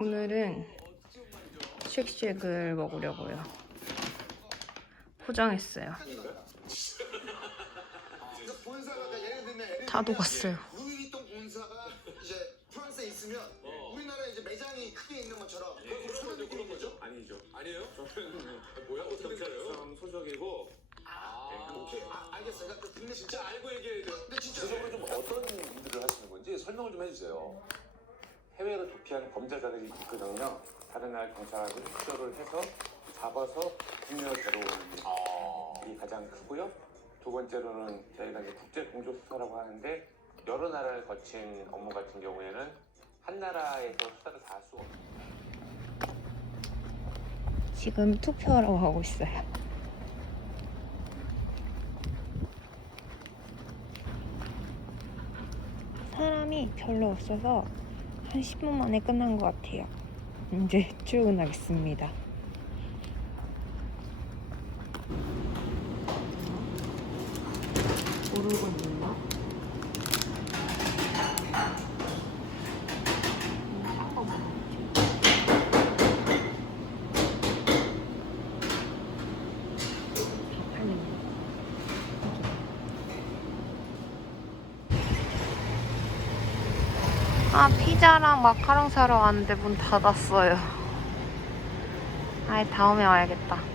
오늘은 쉑쉑을 먹으려고요. 포장했어요. 다 들면 녹았어요. 루이비통 본사가 이제 프랑스에 있으면 우리나라에 이제 매장이 크게 있는 것처럼 그런 느낌인 거죠? 아니죠. 아니에요? 저는 뭐야? 어떻게 알아요? 소속이고. 아, 오케이 아, 알겠어요. 그러니까 근데 진짜 알고 얘기해야 돼요. 근데 진짜 구속으로 좀 어떤 일들을 하시는 건지 설명을 좀 해주세요. 해외로 도피하는 범죄자들이 있거든요. 다른 나라 경찰하고 협조를 해서 잡아서 국내로 데려오는 일이 가장 크고요. 두 번째로는 저희가 이제 국제 공조 수사라고 하는데 여러 나라를 거친 업무 같은 경우에는 한 나라에서 수사를 다 할 수가 없어요. 지금 투표하러 가고 있어요. 사람이 별로 없어서 한 10분 만에 끝난 것 같아요. 이제 출근하겠습니다. 모르고 있나? 아 피자랑 마카롱 사러 왔는데 문 닫았어요. 아예 다음에 와야겠다.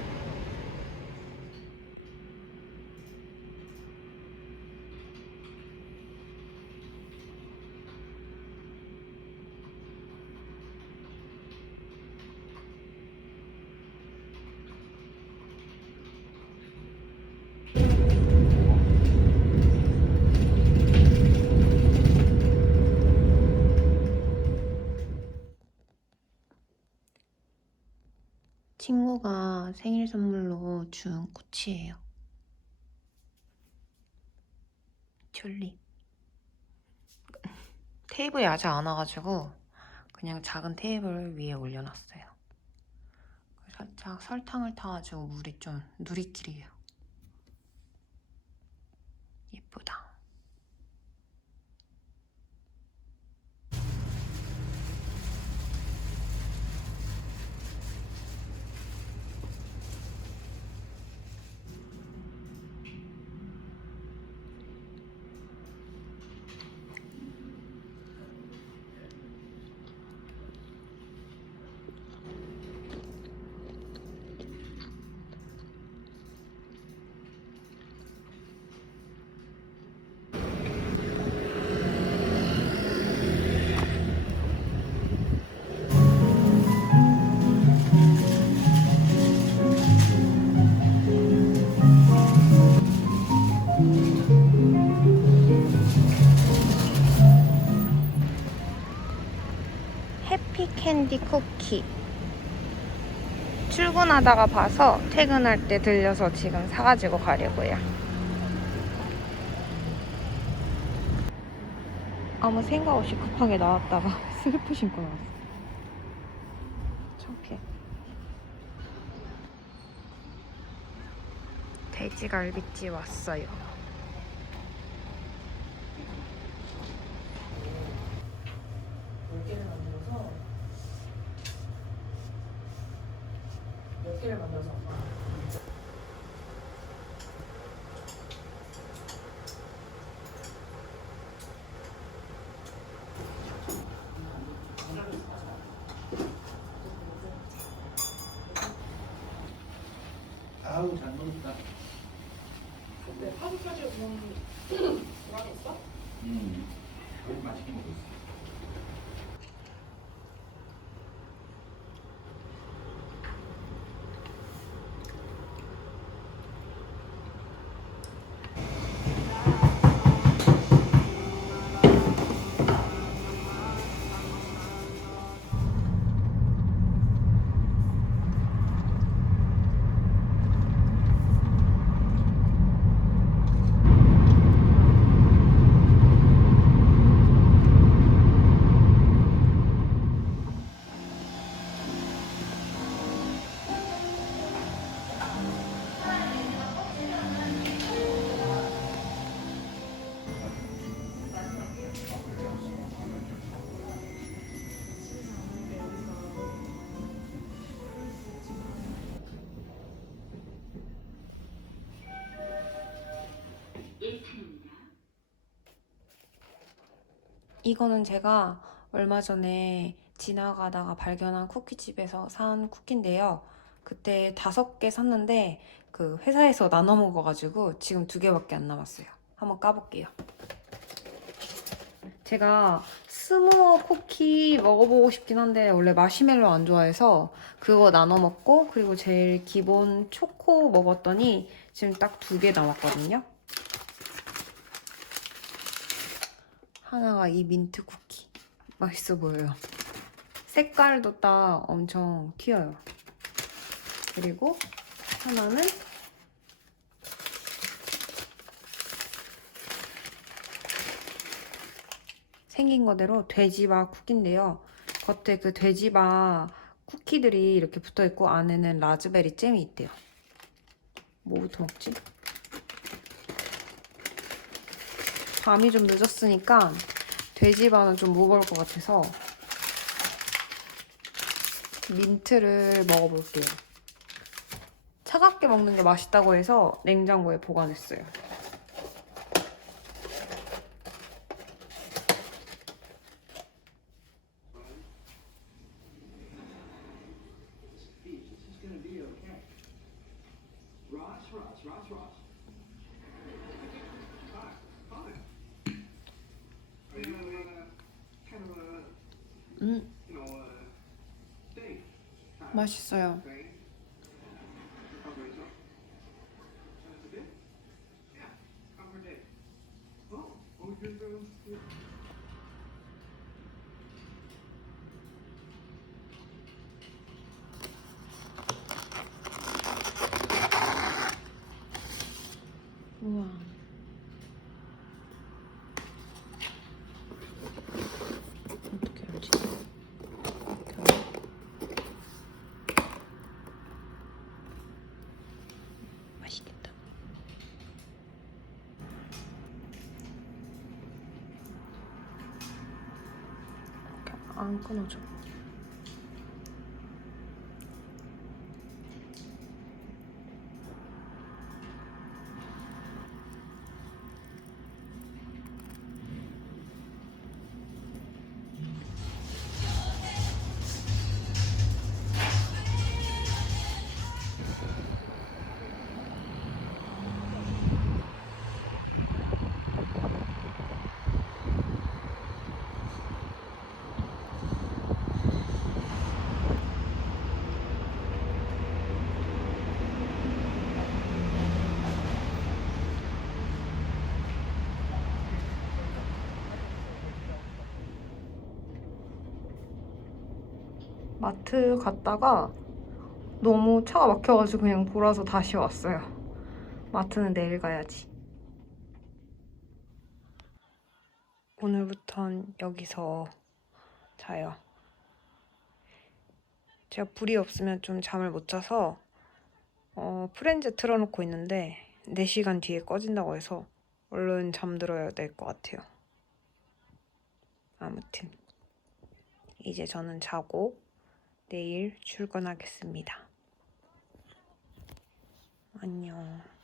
친구가 생일 선물로 준 꽃이에요. 튤립. 테이블이 아직 안 와가지고 그냥 작은 테이블 위에 올려놨어요. 살짝 설탕을 타가지고 물이 좀 누리끼리해요. 예쁘다. 캔디 쿠키. 출근하다가 봐서 퇴근할 때 들려서 지금 사가지고 가려고요. 아무 생각 없이 급하게 나왔다가 슬리퍼 신고 나왔어. 창피해. 돼지갈비집 왔어요. 몇 개를 만들어서 몇 개를 만들어서 아우 잘 먹었다. 근데 파스타지 그 이거는 제가 얼마 전에 지나가다가 발견한 쿠키집에서 산 쿠키인데요. 그때 다섯 개 샀는데 그 회사에서 나눠 먹어가지고 지금 두 개밖에 안 남았어요. 한번 까볼게요. 제가 스모어 쿠키 먹어보고 싶긴 한데 원래 마시멜로 안 좋아해서 그거 나눠 먹고 그리고 제일 기본 초코 먹었더니 지금 딱 두 개 남았거든요. 하나가 이 민트 쿠키. 맛있어 보여요. 색깔도 딱 엄청 튀어요. 그리고 하나는 생긴 거대로 돼지바 쿠키인데요. 겉에 그 돼지바 쿠키들이 이렇게 붙어 있고 안에는 라즈베리 잼이 있대요. 뭐부터 먹지? 밤이 좀 늦었으니까 돼지바는 좀 무거울 것 같아서 민트를 먹어볼게요. 차갑게 먹는 게 맛있다고 해서 냉장고에 보관했어요. Ross, Ross, Ross. Oh, uh, you're- 우와. 어떻게 알지? 맛있겠다. 안 끊어져. 마트 갔다가 너무 차가 막혀가지고 그냥 돌아서 다시 왔어요. 마트는 내일 가야지. 오늘부턴 여기서 자요. 제가 불이 없으면 좀 잠을 못 자서 어, 프렌즈 틀어놓고 있는데 4시간 뒤에 꺼진다고 해서 얼른 잠들어야 될 것 같아요. 아무튼 이제 저는 자고 내일 출근하겠습니다. 안녕.